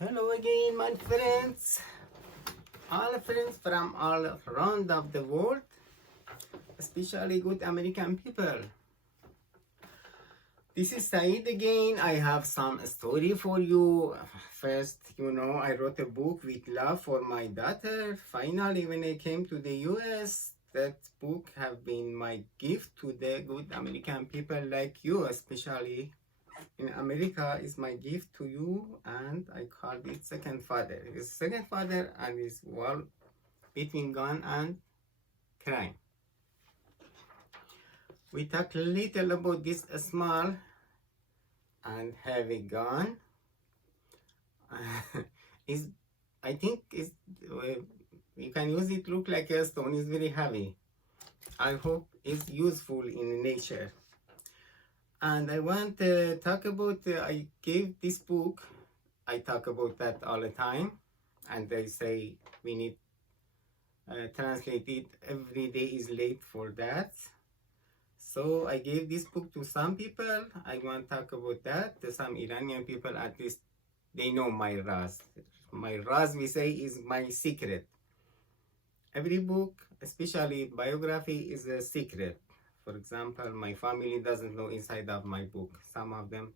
Hello again, my friends, all friends from all around of the world, especially good American people. This is Said again. I have some story for you. First, I wrote a book with love for my daughter. Finally, when I came to the US, that book have been my gift to the good American people like you, especially in America, is my gift to you, and I called it Second Father. It's Second Father, and it's well between gun and crime. We talk little about this small and heavy gun. is I think is you can use it. Look like a stone. It's very heavy. I hope it's useful in nature. And I want to talk about. I gave this book. I talk about that all the time, and they say we need translate it. Every day is late for that. So I gave this book to some people. I want to talk about that. To some Iranian people, at least they know my Raz. My Raz, we say, is my secret. Every book, especially biography, is a secret. For example, my family doesn't know inside of my book. Some of them,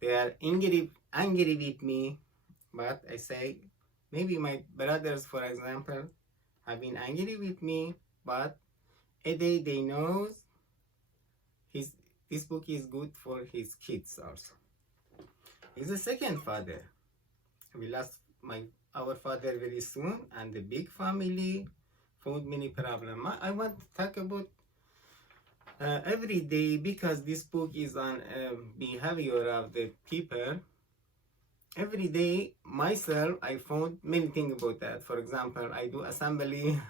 they are angry with me, but I say, maybe my brothers, for example, have been angry with me, but a day they know his this book is good for his kids also. He's a second father. We lost our father very soon, and the big family found many problems. I want to talk about every day because this book is on behavior of the people. Every day myself I found many things about that. For example, I do assembly.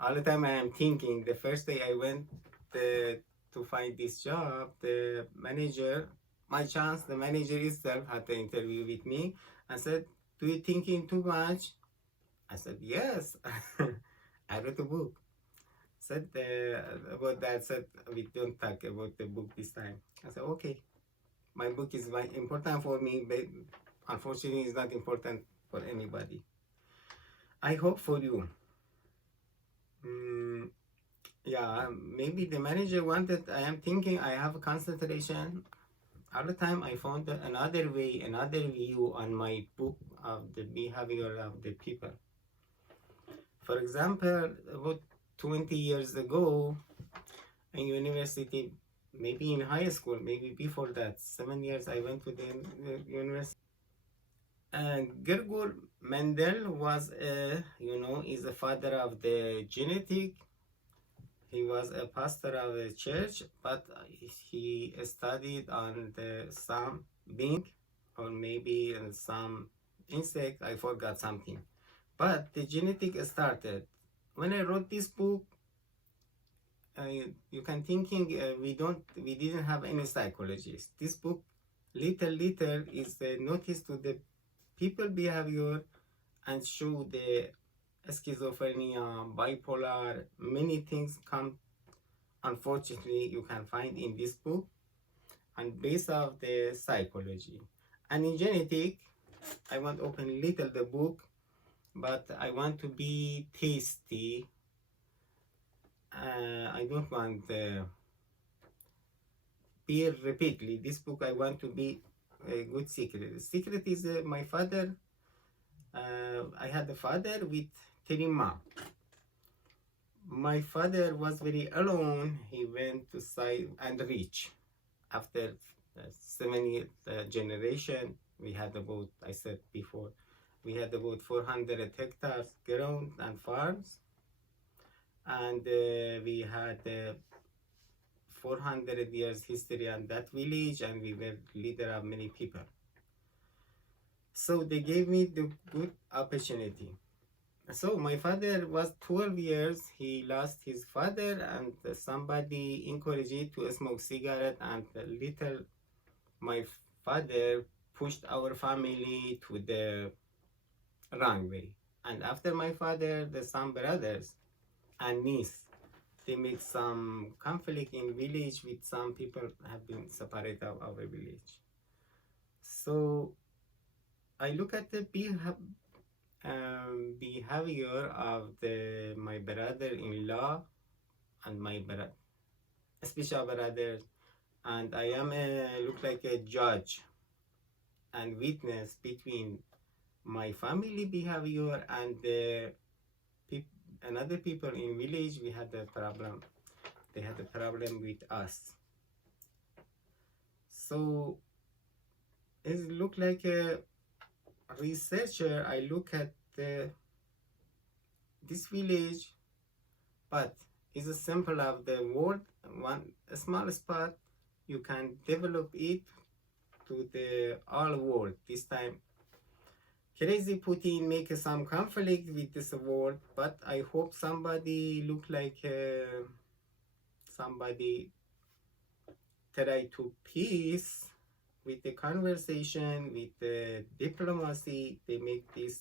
All the time I am thinking. The first day I went to find this job, the manager, the manager itself had the interview with me and said, "Do you thinking too much?" I said, "Yes." I wrote a book. Said about that. Said we don't talk about the book this time. I said, "Okay, my book is very important for me, but unfortunately, it's not important for anybody. I hope for you." Yeah, maybe the manager wanted. I am thinking I have a concentration. All the time I found another way, another view on my book of the behavior of the people. For example, about 20 years ago in university, maybe in high school, maybe before that, 7 years I went to the university. Gregor Mendel was is the father of the genetic. He was a pastor of the church, but he studied on some being or maybe some insect. I forgot something. But the genetic started. When I wrote this book, you can thinking we didn't have any psychologists. This book, little is the notice to the people behavior and show the schizophrenia, bipolar, many things come. Unfortunately, you can find in this book and based of the psychology. And in genetic, I want to open little the book, but I want to be tasty. I don't want be repeatedly. This book I want to be a good secret. The secret is my father. I had a father with three mom. My father was very alone. He went to side and rich. After 7 generation, we had about, I said before, we had about 400 hectares ground and farms, and we had 400 years history on that village, and we were leader of many people. So they gave me the good opportunity. So my father was 12 years. He lost his father, and somebody encouraged him to smoke cigarette. And little my father pushed our family to the wrong way. And after my father, the some brothers and niece, they made some conflict in village with some people have been separated of our village. So I look at the behavior of my brother-in-law and my special brother, and I am look like a judge and witness between my family behavior and the another people in village. We had a problem. They had a problem with us. So it look like a researcher. I look at this village, but it's a sample of the world. A small spot, you can develop it to the all world. This time, crazy Putin make some conflict with this world, but I hope somebody look like somebody try to peace with the conversation, with the diplomacy. They make this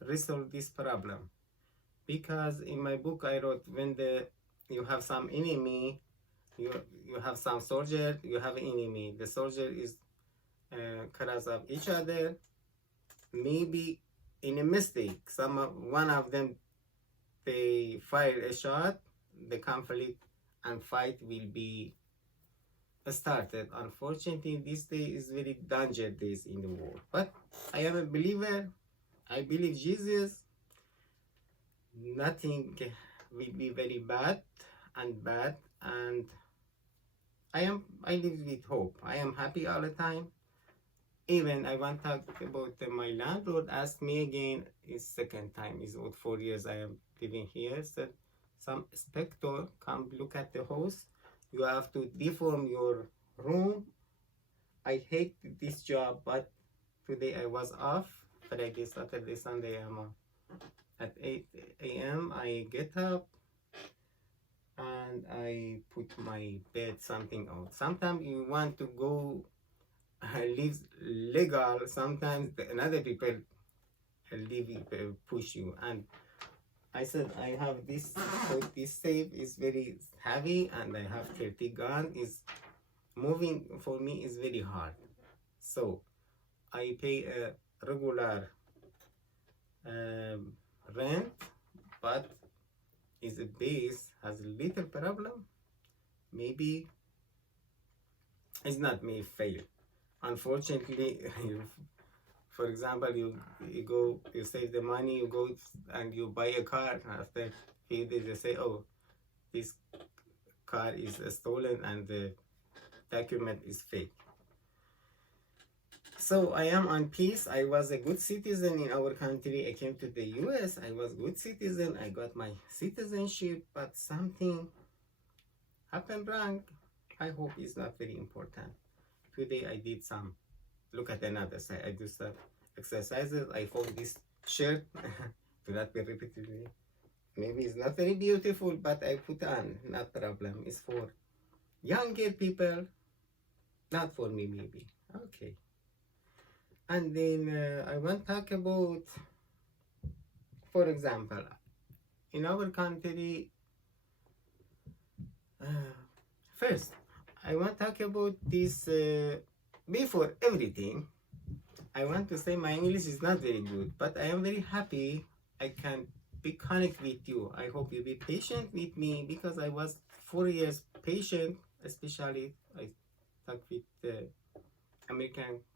resolve this problem. Because in my book I wrote, when you have some enemy, you have some soldier, you have enemy. The soldier is cross of each other. Maybe in a mistake, one of them they fire a shot, the conflict and fight will be started. Unfortunately, this day is very dangerous days in the world. But I am a believer. I believe Jesus. Nothing will be very bad, and I live with hope. I am happy all the time. Even I want to talk about my landlord asked me again. It's second time. It's about 4 years I am living here. Said some inspector come look at the house. You have to deform your room. I hate this job, but today I was off. Friday, Saturday, Sunday I'm at 8 a.m. I get up and I put my bed something out. Sometimes you want to go live legal. Sometimes another people push you. And I said I have this. So this safe is very heavy, and I have 30 gun. Is moving for me is very hard. So I pay a regular rent, but is a base has a little problem. Maybe it's not me fail. Unfortunately, for example, you save the money, you go and you buy a car. After a few days, they say, "Oh, this car is stolen and the document is fake." So I am on peace. I was a good citizen in our country. I came to the US. I was good citizen. I got my citizenship, but something happened wrong. I hope it's not very important. Today I did some, look at another side. I do some exercises. I fold this shirt. Do not be repeatedly. Maybe it's not very beautiful, but I put on. Not problem. It's for younger people. Not for me, maybe. Okay. And then I want to talk about, for example, in our country, first, I want to talk about this, before everything, I want to say my English is not very good, but I am very happy I can be connect with you. I hope you be patient with me, because I was 4 years patient, especially I talk with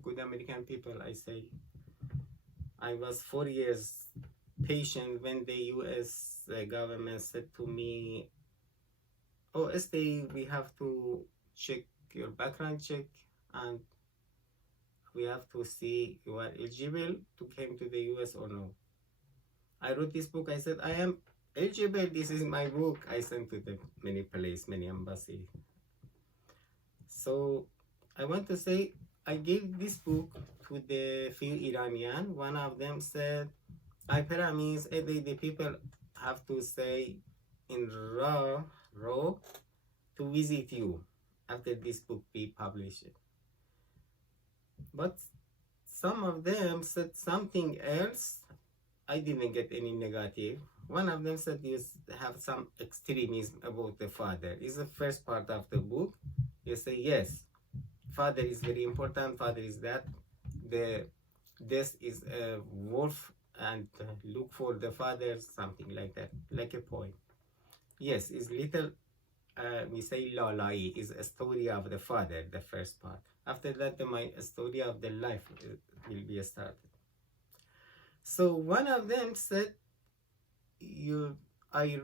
good American people. I say I was 4 years patient when the US government said to me, "Oh, stay, we have to check your background check, and we have to see you are eligible to come to the US or no." I wrote this book. I said, I am eligible. This is my book. I sent to the many places, many embassy. So I want to say, I gave this book to the few Iranian. One of them said, I promise the people have to stay in row to visit you after this book be published. But some of them said something else. I didn't get any negative. One of them said you have some extremism about the father. It's the first part of the book. You say, yes, father is very important, father is that. The this is a wolf and look for the father, something like that, like a poem. Yes, is little, we say Lalai is a story of the father, the first part. After that, my story of the life will be started. So one of them said, "You, I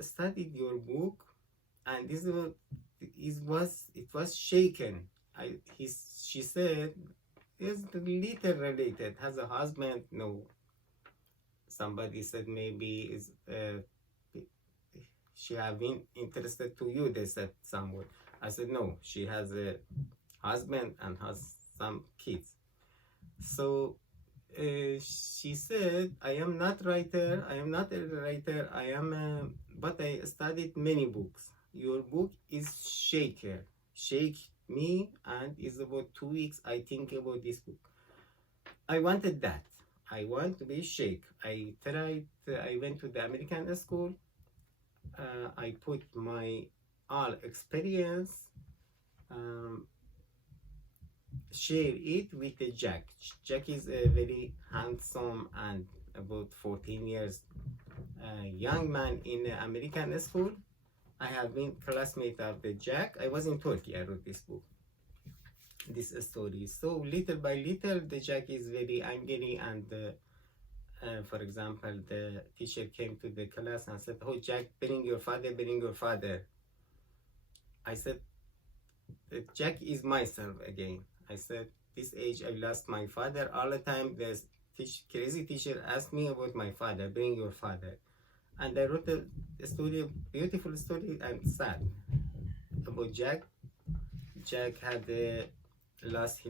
studied your book, and it was shaken." She said, "Is little related? Has a husband? No." Somebody said maybe is she have been interested to you. They said somewhere. I said no. She has a husband and has some kids. So she said, I am not writer, I am not a writer, I am but I studied many books. Your book is shake me, and is about 2 weeks I think about this book. I wanted that. I want to be shake. I tried, I went to the American school. I put my all experience, um, share it with the Jack. Jack is a very handsome and about 14 years young man in the American school. I have been classmate of the Jack. I was in Turkey. I wrote this book, this story. So little by little, the Jack is very angry, and for example, the teacher came to the class and said, "Oh, Jack, bring your father, bring your father." I said, "Jack is myself again." I said, "This age, I lost my father. All the time, this crazy teacher asked me about my father. Bring your father." And I wrote a story, a beautiful story and sad about Jack. Jack had he lost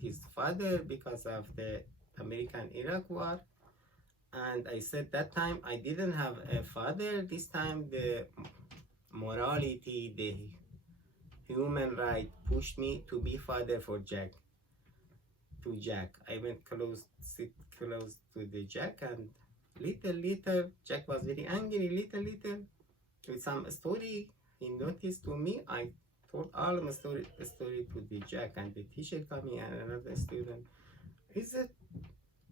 his father because of the American-Iraq war. And I said that time I didn't have a father. This time the morality, the human right pushed me to be father for Jack. To Jack, I went sit close to the Jack, and little Jack was very angry. Little with some story he noticed to me. I told all my story to the Jack, and the teacher coming and another student. Is it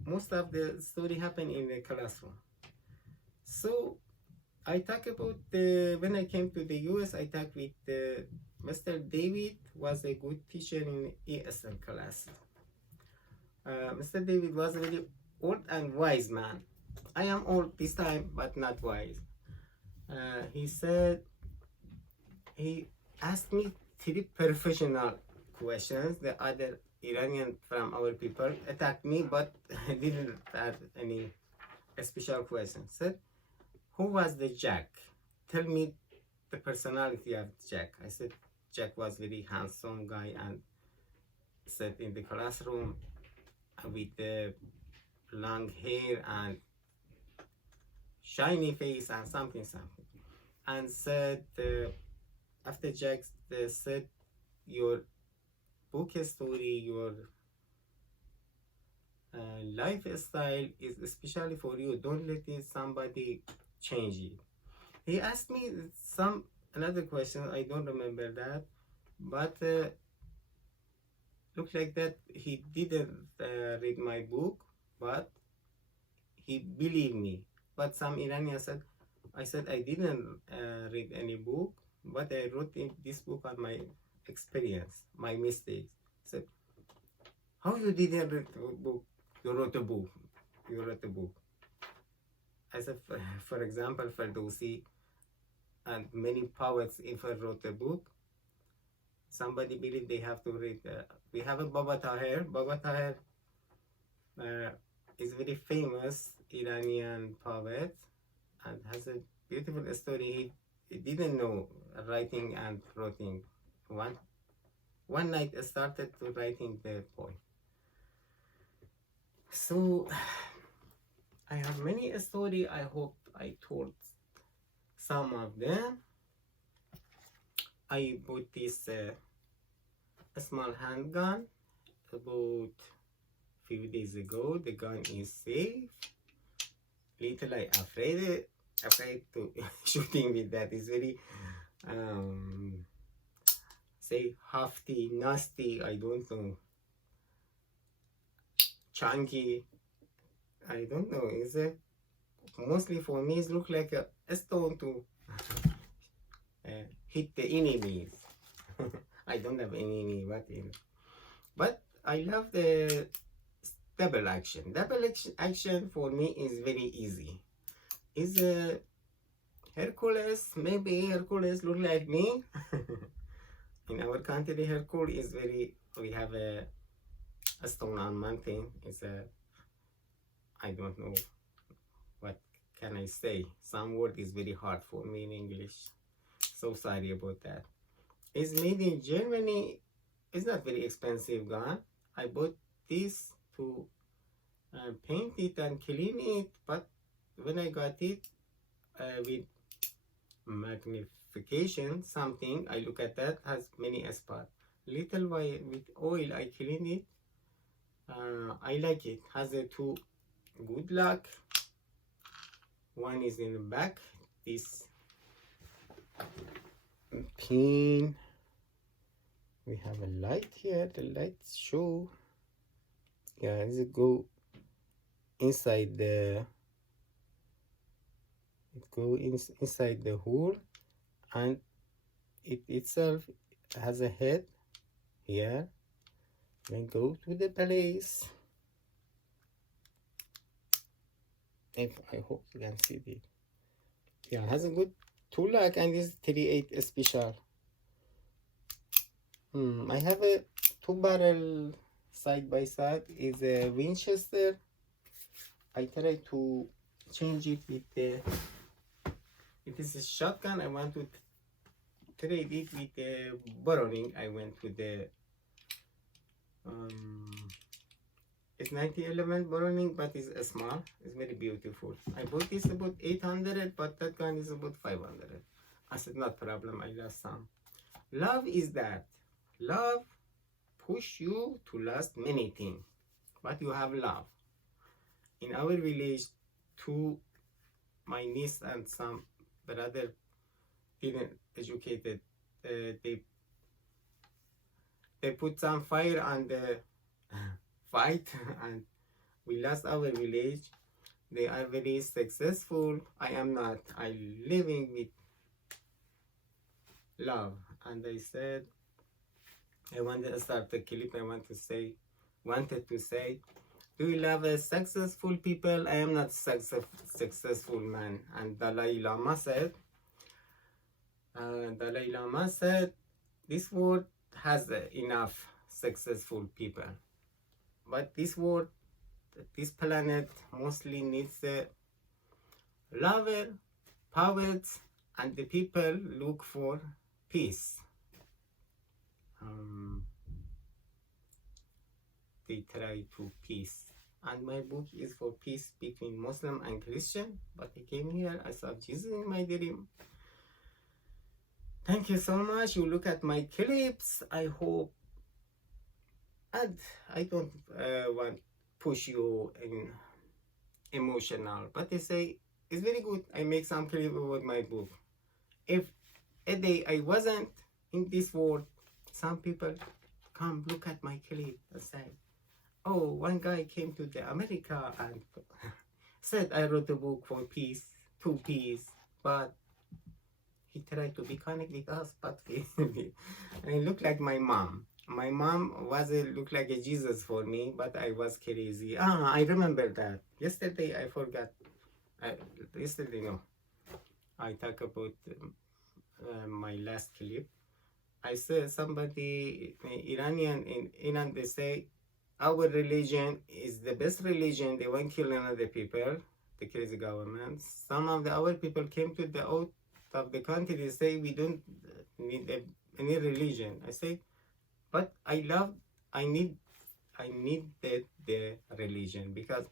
most of the story happen in the classroom? So I talk about when I came to the US. I talked with Mr. David, was a good teacher in ESL class. Mr. David was a very old and wise man. I am old this time, but not wise. He said, he asked me 3 professional questions. The other Iranian from our people attacked me, but didn't ask any special questions. Said, who was the Jack? Tell me the personality of Jack. I said, Jack was very handsome guy and sat in the classroom with the long hair and shiny face and something. And said, after Jack said, your book story, your lifestyle is especially for you. Don't let somebody change it. He asked me another question. I don't remember that, but looked like that he didn't read my book, but he believed me. But some Iranians said, I said I didn't read any book, but I wrote in this book on my experience, my mistakes. I said, how you didn't read a book? You wrote a book. You wrote a book. I said, for example, Ferdowsi and many poets, if I wrote a book, somebody believe they have to read. We have a Baba Tahir. Baba Tahir is very famous Iranian poet and has a beautiful story. He didn't know writing and writing. One night I started to writing the poem. So I have many story. I hope I told some of them. I bought this small handgun about few days ago. The gun is safe. Little I afraid to shooting with that. Is very say hefty, nasty. I don't know. chunky. I don't know. It's a mostly for me. It look like a stone to hit the enemies. I don't have enemy, but I love the double action. Double action for me is very easy. Is a Hercules? Maybe Hercules look like me. In our country, Hercules is very. We have a stone on mountain. It's a. I don't know what can I say. Some word is very hard for me in English. So sorry about that. It's made in Germany. It's not very expensive gun. I bought this to paint it and clean it, but when I got it with magnification something, I look at that, has many spots. Little while with oil I clean it. I like it. Has a two good luck. One is in the back. This pin. We have a light here. The light show. Yeah, it go inside the. It go inside the hole, and it itself has a head here. Then go to the place. If I hope you can see it. Yeah, has a good two luck and is 38 special. I have a two barrel side by side. Is a Winchester. I try to change it with the. It is a shotgun. I want to trade it with the Browning. I went to the. It's 90mm Browning, but it's small. It's very beautiful. I bought this about 800, but that gun is about 500. I said, not problem. I lost some. Love is that. Love push you to last many things, but you have love. In our village, my niece and some brother didn't educated. They put some fire on the fight, and we lost our village. They are very successful. I am not. I living with love, and I said. I wanted to start the clip. I wanted to say, do you love successful people? I am not successful man. And Dalai Lama said, this world has enough successful people, but this world, this planet mostly needs lover, poets, and the people look for peace. They try to peace, and my book is for peace between Muslim and Christian. But I came here, I saw Jesus in my dream. Thank you so much. You look at my clips. I hope, and I don't want push you in emotional, but they say it's very good. I make some clip about my book. If a day I wasn't in this world, some people come look at my clip and say, oh, one guy came to the America and said I wrote a book for peace, to peace, but he tried to be connected with us, but I look like my mom. My mom look like a Jesus for me, but I was crazy. I remember that. Yesterday I forgot. Yesterday, no. I talk about my last clip. I said somebody, Iranian in Iran, they say our religion is the best religion. They won't kill another people, the crazy government. Some of our people came to the out of the country. They say we don't need any religion. I say, but I need the religion, because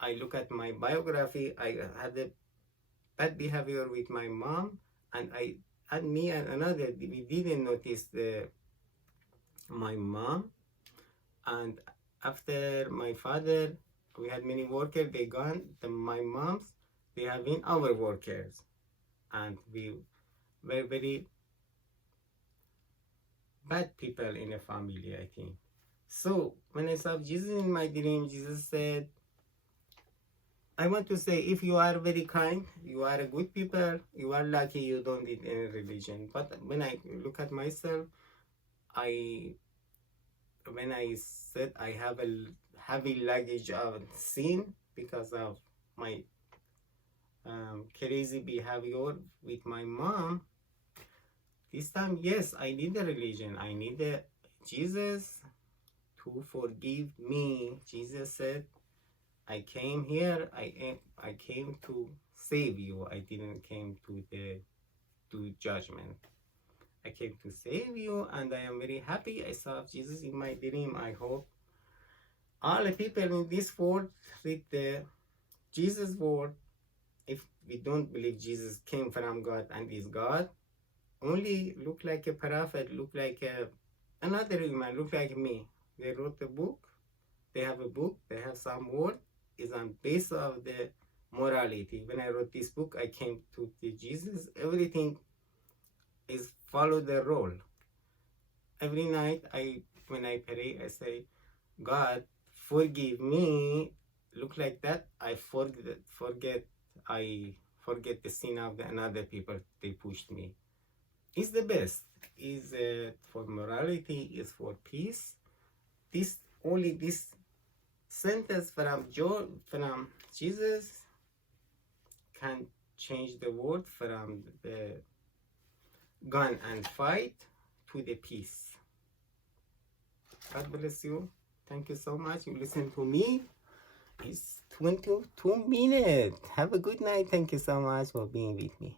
I look at my biography. I had a bad behavior with my mom, and me and another, we didn't notice my mom. And after my father, we had many workers, they gone. My moms, they have been our workers. And we were very bad people in the family, I think. So when I saw Jesus in my dream, Jesus said, I want to say, if you are very kind, you are a good people, you are lucky, you don't need any religion. But when I look at myself, I when I said I have a heavy luggage of sin because of my crazy behavior with my mom, this time, yes, I need a religion. I need a Jesus to forgive me. Jesus said, I came here, I came to save you. I didn't came to judgment. I came to save you, and I am very happy. I saw Jesus in my dream. I hope all the people in this world read the Jesus word. If we don't believe Jesus came from God and is God, only look like a prophet, look like another human, look like me. They wrote a book. They have a book. They have some word. Is on base of the morality. When I wrote this book, I came to the Jesus. Everything is follow the rule. Every night, when I pray, I say, God, forgive me. Look like that. I forget the sin of the another people. They pushed me. Is the best. Is for morality. Is for peace. This sentence from Jesus can change the world from the gun and fight to the peace. God bless you. Thank you so much. You listen to me. It's 22 minutes. Have a good night. Thank you so much for being with me.